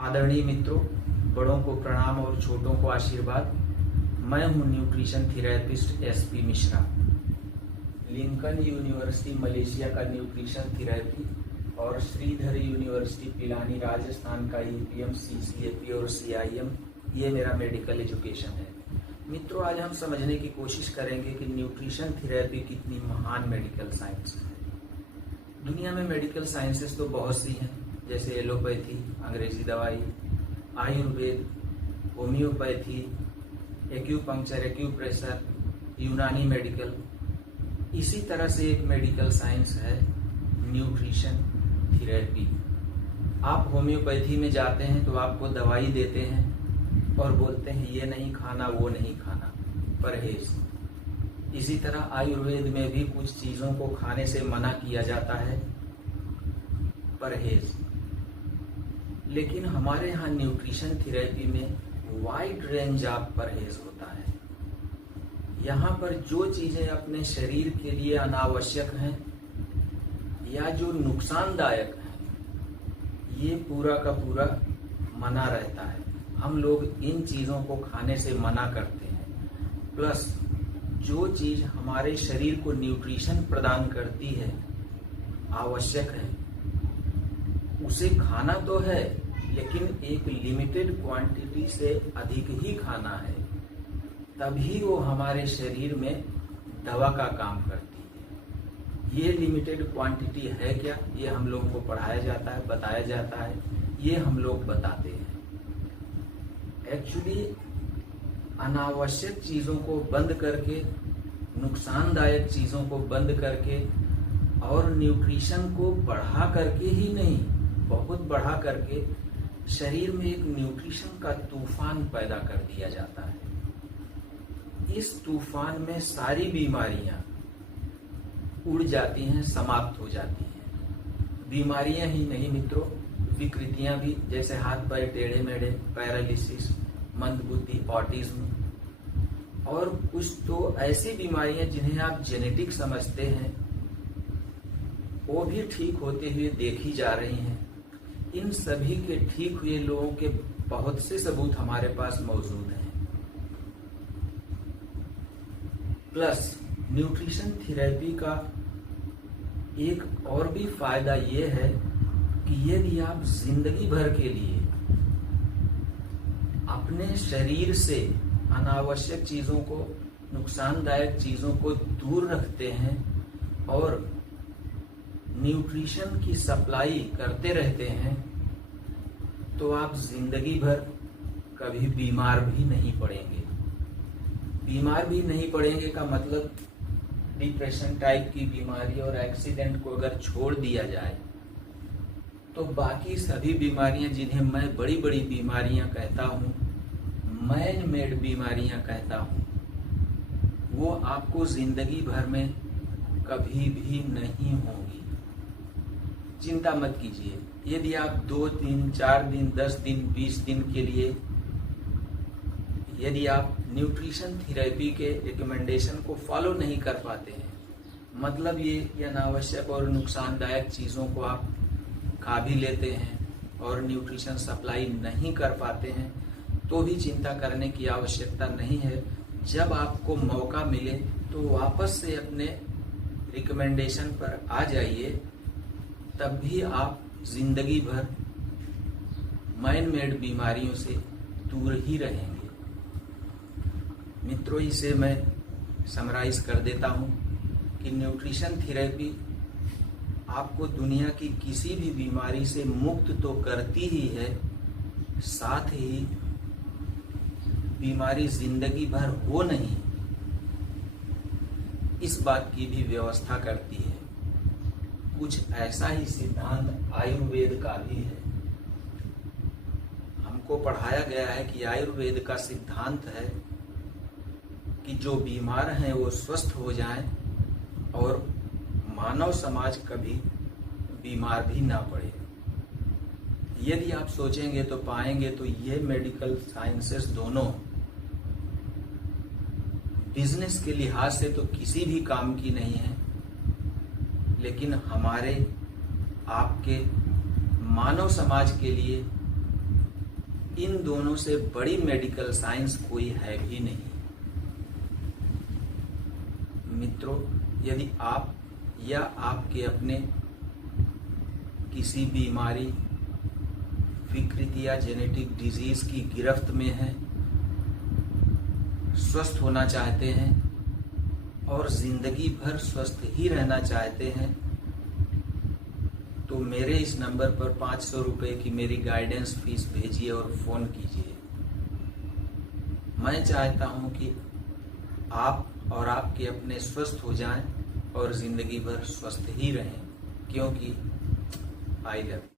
आदरणीय मित्रों, बड़ों को प्रणाम और छोटों को आशीर्वाद। मैं हूं nutrition therapist SP Mishra. Lincoln university Malaysia का न्यूट्रिशन थेरेपी और श्रीधर यूनिवर्सिटी पिलानी राजस्थान का ईपीएम, सीसीएपी और सीआईएम ये मेरा मेडिकल एजुकेशन है। मित्रों, आज हम समझने की कोशिश करेंगे कि न्यूट्रिशन थेरेपी कितनी महान मेडिकल साइंस है। दुनिया में मेडिकल साइंसेस तो बहुत सी हैं, जैसे एलोपैथी, अंग्रेजी दवाई, आयुर्वेद, होम्योपैथी, एक्यूपंक्चर, एक्यूप्रेशर, यूनानी मेडिकल। इसी तरह से एक मेडिकल साइंस है न्यूट्रिशन थेरेपी। आप होम्योपैथी में जाते हैं तो आपको दवाई देते हैं और बोलते हैं ये नहीं खाना, वो नहीं खाना, परहेज। इसी तरह आयुर्वेद में भी कुछ चीज़ों को खाने से मना किया जाता है, परहेज। लेकिन हमारे यहाँ न्यूट्रिशन थेरेपी में वाइड रेंज ऑफ परहेज होता है। यहाँ पर जो चीज़ें अपने शरीर के लिए अनावश्यक हैं या जो नुकसानदायक हैं, ये पूरा का पूरा मना रहता है। हम लोग इन चीज़ों को खाने से मना करते हैं। प्लस जो चीज़ हमारे शरीर को न्यूट्रिशन प्रदान करती है, आवश्यक है, उसे खाना तो है, लेकिन एक लिमिटेड क्वांटिटी से अधिक ही खाना है, तभी वो हमारे शरीर में दवा का काम करती है। ये लिमिटेड क्वांटिटी है क्या, ये हम लोगों को पढ़ाया जाता है, बताया जाता है, ये हम लोग बताते हैं। एक्चुअली अनावश्यक चीज़ों को बंद करके, नुकसानदायक चीज़ों को बंद करके और न्यूट्रिशन को बढ़ा करके ही नहीं, बहुत बढ़ा करके शरीर में एक न्यूट्रिशन का तूफान पैदा कर दिया जाता है। इस तूफान में सारी बीमारियां उड़ जाती हैं, समाप्त हो जाती हैं। बीमारियां ही नहीं मित्रों, विकृतियां भी, जैसे हाथ पैर टेढ़े मेढ़े, पैरालिसिस, मंदबुद्धि, ऑटिज्म और कुछ तो ऐसी बीमारियां जिन्हें आप जेनेटिक समझते हैं, वो भी ठीक होते हुए देखी जा रही हैं। इन सभी के ठीक हुए लोगों के बहुत से सबूत हमारे पास मौजूद हैं। प्लस न्यूट्रिशन थेरेपी का एक और भी फायदा ये है कि यदि आप जिंदगी भर के लिए अपने शरीर से अनावश्यक चीजों को, नुकसानदायक चीजों को दूर रखते हैं और न्यूट्रिशन की सप्लाई करते रहते हैं, तो आप जिंदगी भर कभी बीमार भी नहीं पड़ेंगे। बीमार भी नहीं पड़ेंगे का मतलब डिप्रेशन टाइप की बीमारी और एक्सीडेंट को अगर छोड़ दिया जाए तो बाकी सभी बीमारियां, जिन्हें मैं बड़ी बड़ी बीमारियां कहता हूं, मैन मेड बीमारियां कहता हूं, वो आपको जिंदगी भर में कभी भी नहीं होंगी। चिंता मत कीजिए। यदि आप 2 दिन, 4 दिन, 10 दिन, 20 दिन के लिए यदि आप न्यूट्रिशन थेरेपी के रिकमेंडेशन को फॉलो नहीं कर पाते हैं, मतलब ये कि अनावश्यक और नुकसानदायक चीज़ों को आप खा भी लेते हैं और न्यूट्रिशन सप्लाई नहीं कर पाते हैं, तो भी चिंता करने की आवश्यकता नहीं है। जब आपको मौका मिले तो वापस से अपने रिकमेंडेशन पर आ जाइए, तब भी आप जिंदगी भर मैन मेड बीमारियों से दूर ही रहेंगे। मित्रों, इसे मैं समराइज कर देता हूं कि न्यूट्रिशन थेरेपी आपको दुनिया की किसी भी बीमारी से मुक्त तो करती ही है, साथ ही बीमारी जिंदगी भर हो नहीं, इस बात की भी व्यवस्था करती है। कुछ ऐसा ही सिद्धांत आयुर्वेद का भी है। हमको पढ़ाया गया है कि आयुर्वेद का सिद्धांत है कि जो बीमार हैं वो स्वस्थ हो जाएं और मानव समाज कभी बीमार भी ना पड़े। यदि आप सोचेंगे तो पाएंगे तो ये मेडिकल साइंसेस दोनों बिजनेस के लिहाज से तो किसी भी काम की नहीं है, लेकिन हमारे आपके मानव समाज के लिए इन दोनों से बड़ी मेडिकल साइंस कोई है भी नहीं। मित्रों, यदि आप या आपके अपने किसी बीमारी, विकृति या जेनेटिक डिजीज की गिरफ्त में हैं, स्वस्थ होना चाहते हैं और जिंदगी भर स्वस्थ ही रहना चाहते हैं, तो मेरे इस नंबर पर 500 रुपए की मेरी गाइडेंस फीस भेजिए और फोन कीजिए। मैं चाहता हूं कि आप और आपके अपने स्वस्थ हो जाएं और जिंदगी भर स्वस्थ ही रहें, क्योंकि आई लव